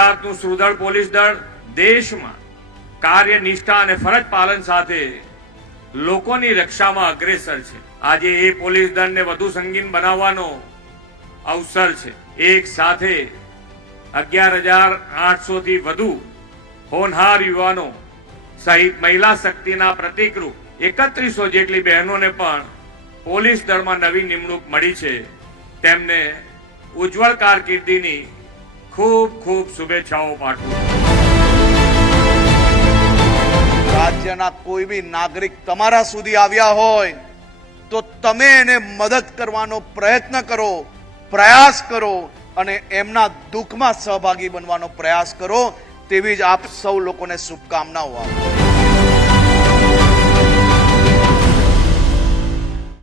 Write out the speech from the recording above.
ગુજરાતનું સુદળ પોલીસ દળ દેશમાં કાર્ય નિષ્ઠા અને ફરજ પાલન સાથે લોકોની રક્ષામાં અગ્રેસર છે. આજે એ પોલીસ દળને વધુ સંગીન બનાવવાનો અવસર છે. એક સાથે અગિયાર હજાર આઠસો થી વધુ હોનહાર યુવાનો સહિત મહિલા શક્તિના પ્રતિકરૂપ એકત્રીસો જેટલી બહેનોને પણ પોલીસ દળમાં નવી નિમણૂક મળી છે. તેમને ઉજ્જવળ કારકિર્દીની ખૂબ ખૂબ શુભેચ્છાઓ પાઠવું રાજ્યના કોઈ બી નાગરિક તમારા સુધી આવ્યા હોય, તો તમે એને મદદ કરવાનો પ્રયત્ન કરો, પ્રયાસ કરો અને એમના દુઃખમાં સહભાગી બનવાનો પ્રયાસ કરો, તેવી જ આપ સૌ લોકોને શુભકામનાઓ આપો.